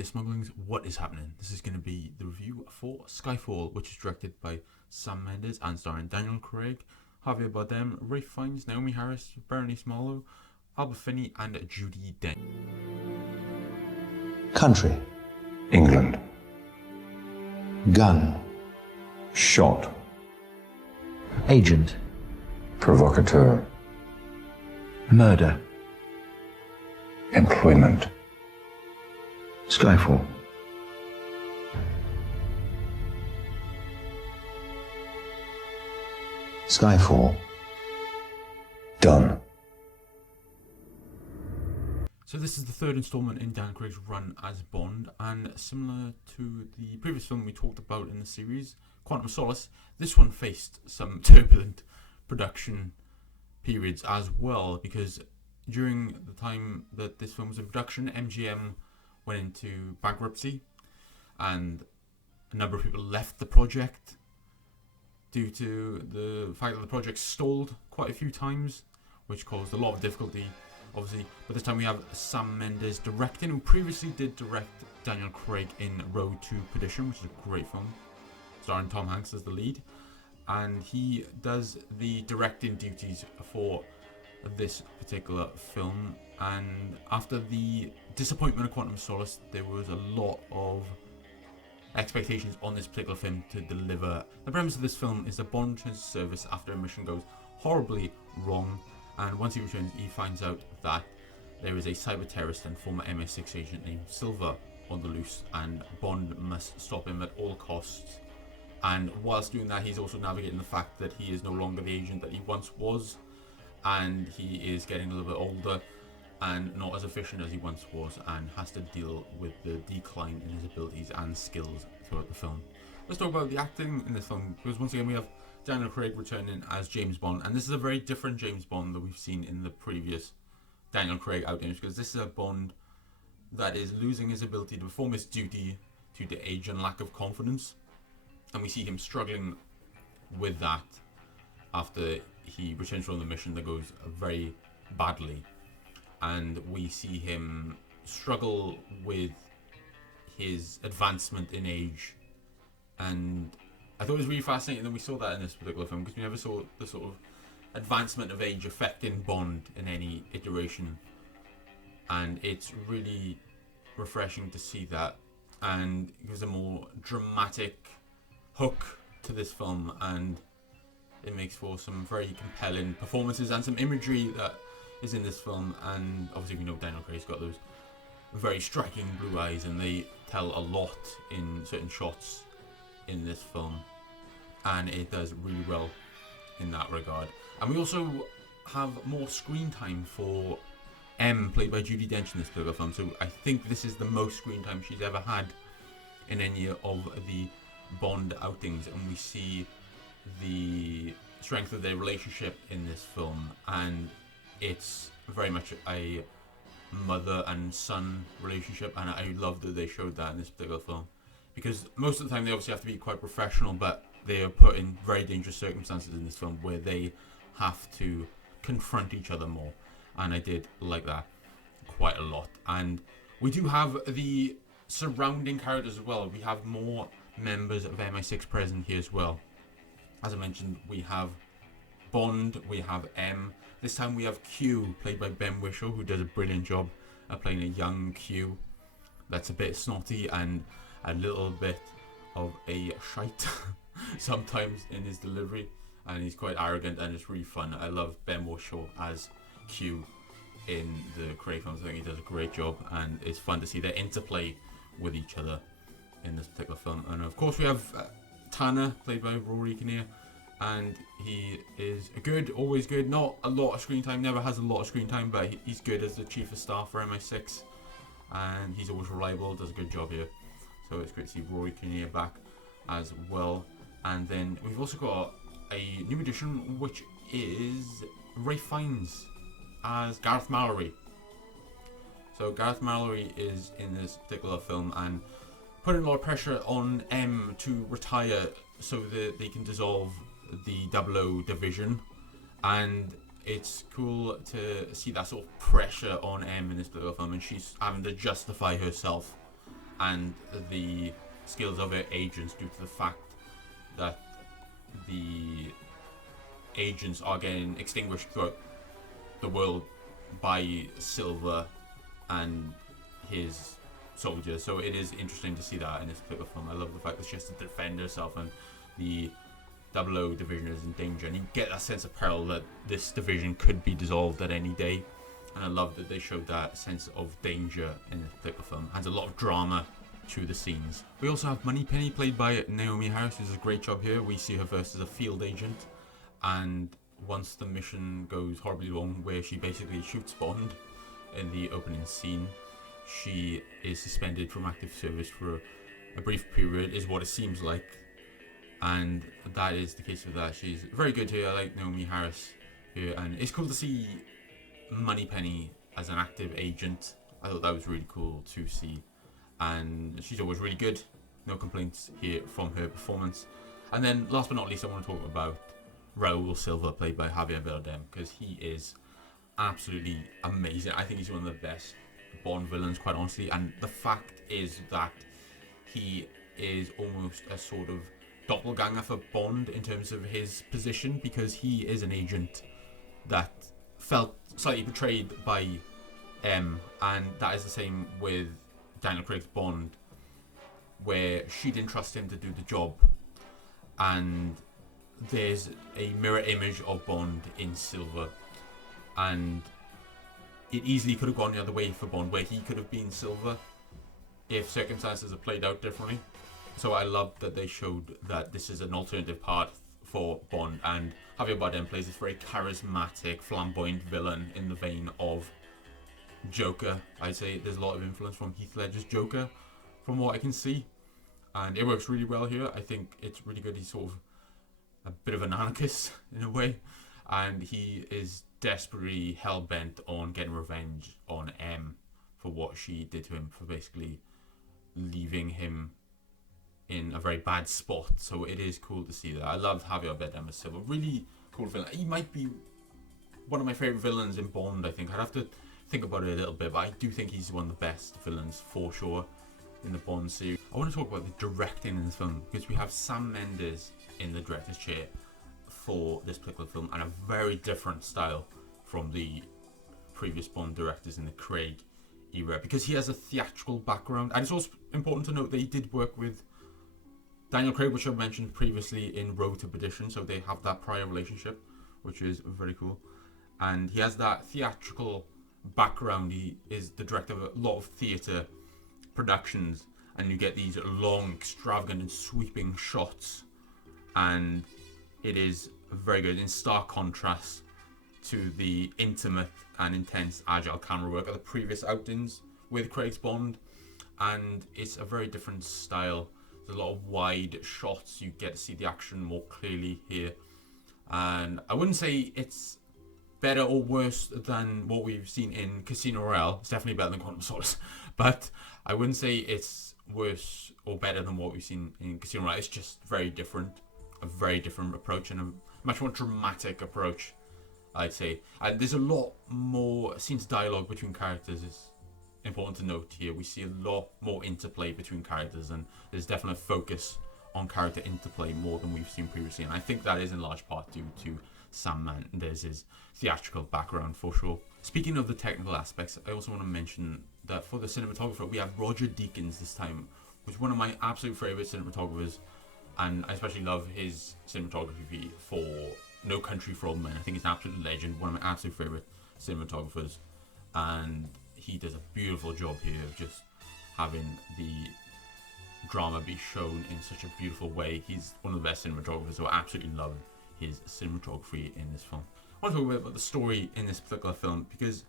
Hey smugglings, what is happening? This is going to be the review for Skyfall, which is directed by Sam Mendes and starring Daniel Craig, Javier Bardem, Ralph Fiennes, Naomi Harris, Bernice Marlowe, Albert Finney and Judi Dench. Country. England. Gun. Shot. Agent. Provocateur. Murder. Employment. Skyfall. Skyfall. Done. So this is the third installment in Dan Craig's run as Bond, and similar to the previous film we talked about in the series, Quantum of Solace, this one faced some turbulent production periods as well, because during the time that this film was in production, MGM went into bankruptcy and a number of people left the project due to the fact that the project stalled quite a few times, which caused a lot of difficulty, obviously. But this time we have Sam Mendes directing, who previously did direct Daniel Craig in Road to Perdition, which is a great film, starring Tom Hanks as the lead. And he does the directing duties for this particular film. And after the disappointment of Quantum of Solace, there was a lot of expectations on this particular film to deliver. The premise of this film is that Bond returns to service after a mission goes horribly wrong, and once he returns, he finds out that there is a cyber terrorist and former MI6 agent named Silva on the loose, and Bond must stop him at all costs. And whilst doing that, he's also navigating the fact that he is no longer the agent that he once was, and he is getting a little bit older and not as efficient as he once was, and has to deal with the decline in his abilities and skills throughout the film. Let's talk about the acting in this film, because once again we have Daniel Craig returning as James Bond, and this is a very different James Bond that we've seen in the previous Daniel Craig outings, because this is a Bond that is losing his ability to perform his duty due to age and lack of confidence, and we see him struggling with that after he returns from the mission that goes very badly. And we see him struggle with his advancement in age. And I thought it was really fascinating that we saw that in this particular film, because we never saw the sort of advancement of age affecting Bond in any iteration. And it's really refreshing to see that. And it gives a more dramatic hook to this film, and it makes for some very compelling performances and some imagery that is in this film. And obviously we know Daniel Craig's got those very striking blue eyes, and they tell a lot in certain shots in this film, and it does really well in that regard. And we also have more screen time for M, played by Judi Dench in this particular film. So I think this is the most screen time she's ever had in any of the Bond outings, and we see the strength of their relationship in this film, and it's very much a mother and son relationship, and I love that they showed that in this particular film, because most of the time they obviously have to be quite professional, but they are put in very dangerous circumstances in this film where they have to confront each other more, and I did like that quite a lot. And we do have the surrounding characters as well. We have more members of MI6 present here as well. As I mentioned, we have Bond, we have M. This time we have Q, played by Ben Whishaw, who does a brilliant job at playing a young Q that's a bit snotty and a little bit of a shite sometimes in his delivery, and he's quite arrogant, and it's really fun. I love Ben Whishaw as Q in the Craig films. I think he does a great job, and it's fun to see their interplay with each other in this particular film. And of course we have Tanner, played by Rory Kinnear, and he is good, always good. Not a lot of screen time, never has a lot of screen time, but he's good as the chief of staff for MI6, and he's always reliable, does a good job here. So it's great to see Rory Kinnear back as well. And then we've also got a new addition, which is Ralph Fiennes as Gareth Mallory. So Gareth Mallory is in this particular film and putting a lot of pressure on M to retire so that they can dissolve the 00 division, and it's cool to see that sort of pressure on M in this particular film, and she's having to justify herself and the skills of her agents due to the fact that the agents are getting extinguished throughout the world by Silver and his soldiers. So it is interesting to see that in this particular film. I love the fact that she has to defend herself and the 00 division is in danger, and you get that sense of peril that this division could be dissolved at any day. And I love that they showed that sense of danger in this particular film. Adds a lot of drama to the scenes. We also have Moneypenny, played by Naomi Harris, who does a great job here. We see her first as a field agent, and once the mission goes horribly wrong, where she basically shoots Bond in the opening scene, she is suspended from active service for a brief period, is what it seems like. And that is the case with that. She's very good here. I like Naomi Harris here, and it's cool to see Moneypenny as an active agent. I thought that was really cool to see, and she's always really good. No complaints here from her performance. And then last but not least, I want to talk about Raul Silva, played by Javier Bardem, because he is absolutely amazing. I think he's one of the best Bond villains, quite honestly. And the fact is that he is almost a sort of doppelganger for Bond in terms of his position, because he is an agent that felt slightly betrayed by M, and that is the same with Daniel Craig's Bond, where she didn't trust him to do the job. And there's a mirror image of Bond in Silver, and it easily could have gone the other way for Bond, where he could have been Silver if circumstances had played out differently. So I love that they showed that this is an alternative path for Bond, and Javier Bardem plays this very charismatic, flamboyant villain in the vein of Joker. I'd say there's a lot of influence from Heath Ledger's Joker, from what I can see, and it works really well here. I think it's really good. He's sort of a bit of an anarchist in a way, and he is desperately hell-bent on getting revenge on M for what she did to him, for basically leaving him in a very bad spot. So it is cool to see that. I love Javier Bardem as Silver. Really cool villain. He might be one of my favourite villains in Bond, I think. I'd have to think about it a little bit, but I do think he's one of the best villains for sure in the Bond series. I want to talk about the directing in this film, because we have Sam Mendes in the director's chair for this particular film, and a very different style from the previous Bond directors in the Craig era, because he has a theatrical background. And it's also important to note that he did work with Daniel Craig, which I've mentioned previously, in Road to Perdition, so they have that prior relationship, which is very cool. And he has that theatrical background. He is the director of a lot of theatre productions, and you get these long, extravagant and sweeping shots, and it is very good, in stark contrast to the intimate and intense agile camera work of the previous outings with Craig's Bond. And it's a very different style. There's a lot of wide shots. You get to see the action more clearly here, and I wouldn't say it's better or worse than what we've seen in Casino Royale. It's definitely better than Quantum of Solace, but I wouldn't say it's worse or better than what we've seen in Casino Royale. It's just very different, a very different approach, and a much more dramatic approach, I'd say. And there's a lot more scenes dialogue between characters. Is important to note here. We see a lot more interplay between characters, and there's definitely a focus on character interplay more than we've seen previously, and I think that is in large part due to Sam Mendes' theatrical background, for sure. Speaking of the technical aspects, I also want to mention that for the cinematographer, we have Roger Deakins this time, who's one of my absolute favourite cinematographers, and I especially love his cinematography for No Country for Old Men. I think he's an absolute legend, one of my absolute favourite cinematographers, and he does a beautiful job here of just having the drama be shown in such a beautiful way. He's one of the best cinematographers, so I absolutely love his cinematography in this film. I want to talk a bit about the story in this particular film, because,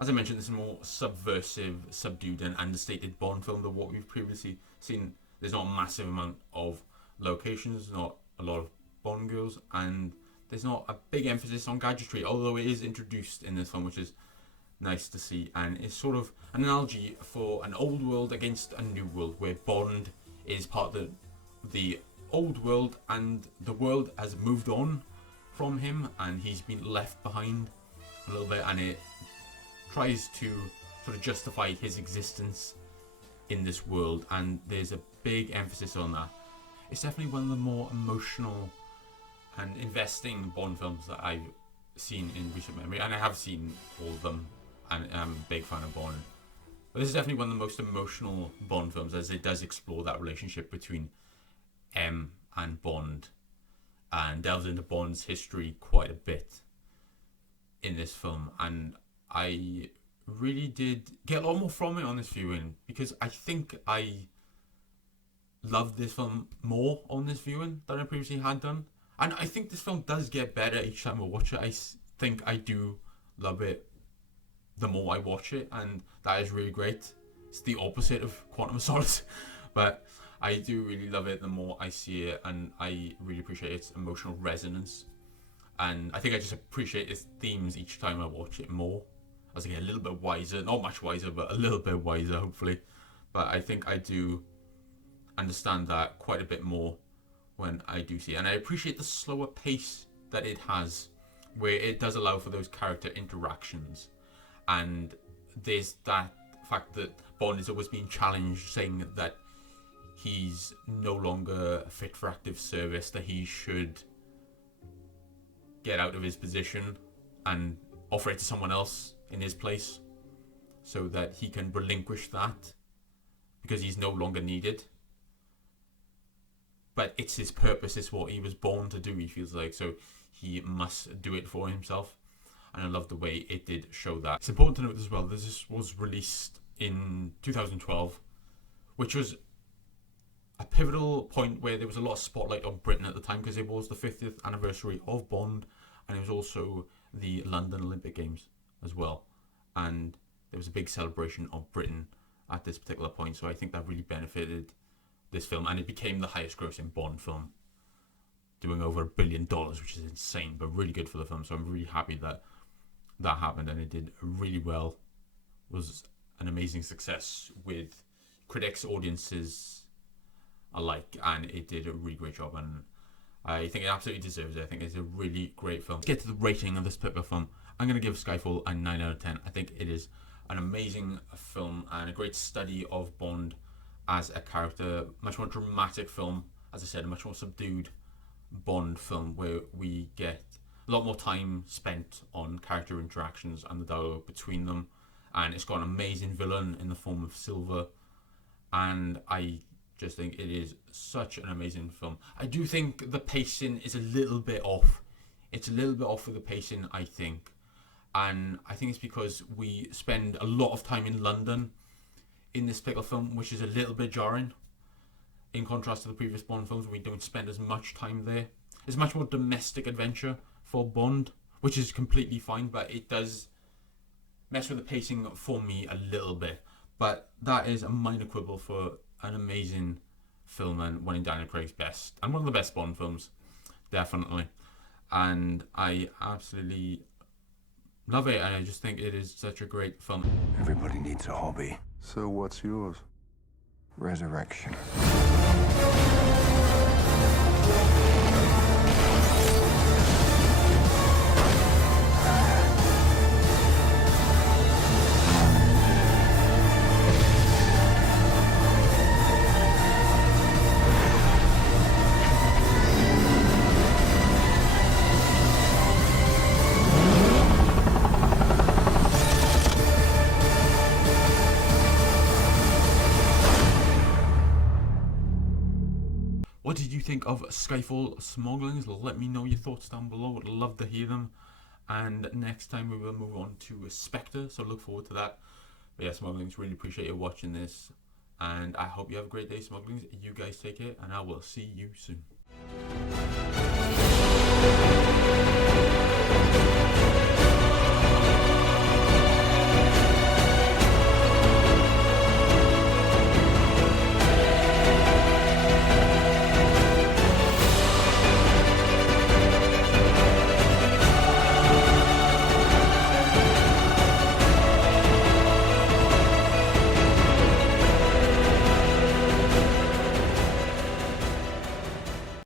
as I mentioned, this is a more subversive, subdued and understated Bond film than what we've previously seen. There's not a massive amount of locations, not a lot of Bond girls, and there's not a big emphasis on gadgetry, although it is introduced in this film, which is nice to see. And it's sort of an analogy for an old world against a new world, where Bond is part of the old world, and the world has moved on from him, and he's been left behind a little bit, and it tries to sort of justify his existence in this world, and there's a big emphasis on that. It's definitely one of the more emotional and investing Bond films that I've seen in recent memory, and I have seen all of them, and I'm a big fan of Bond. But this is definitely one of the most emotional Bond films, as it does explore that relationship between M and Bond, and delves into Bond's history quite a bit in this film, and I really did get a lot more from it on this viewing, because I think I loved this film more on this viewing than I previously had done. And I think this film does get better each time I watch it. I think I do love it the more I watch it, and that is really great. It's the opposite of Quantum of Solace, but I do really love it the more I see it, and I really appreciate its emotional resonance. And I think I just appreciate its themes each time I watch it more, as I get a little bit wiser. Not much wiser, but a little bit wiser, hopefully. But I think I do understand that quite a bit more when I do see it. And I appreciate the slower pace that it has, where it does allow for those character interactions. And there's that fact that Bond is always being challenged, saying that he's no longer fit for active service, that he should get out of his position and offer it to someone else in his place, so that he can relinquish that because he's no longer needed. But it's his purpose, it's what he was born to do, he feels like, so he must do it for himself. And I love the way it did show that. It's important to note as well, this was released in 2012, which was a pivotal point where there was a lot of spotlight on Britain at the time, because it was the 50th anniversary of Bond, and it was also the London Olympic Games as well. And there was a big celebration of Britain at this particular point, so I think that really benefited this film, and it became the highest grossing Bond film, doing over $1 billion, which is insane, but really good for the film. So I'm really happy that that happened, and it did really well. It was an amazing success with critics, audiences alike, and it did a really great job, and I think it absolutely deserves it. I think it's a really great film. Let's get to the rating of this particular film. I'm going to give Skyfall a 9 out of 10. I think it is an amazing film and a great study of Bond as a character. Much more dramatic film, as I said, a much more subdued Bond film, where we get a lot more time spent on character interactions and the dialogue between them. And it's got an amazing villain in the form of Silver, and I just think it is such an amazing film. I do think the pacing is a little bit off. It's a little bit off with the pacing, I think. And I think it's because we spend a lot of time in London in this particular film, which is a little bit jarring. In contrast to the previous Bond films, we don't spend as much time there. It's much more domestic adventure for Bond, which is completely fine, but it does mess with the pacing for me a little bit. But that is a minor quibble for an amazing film, and one of Daniel Craig's best, and one of the best Bond films, definitely. And I absolutely love it, and I just think it is such a great film. Everybody needs a hobby. So what's yours? Resurrection. What did you think of Skyfall Smugglings? Let me know your thoughts down below. I'd love to hear them. And next time we will move on to Spectre, so look forward to that. But yeah, Smugglings, really appreciate you watching this. And I hope you have a great day, Smugglings. You guys take care, and I will see you soon.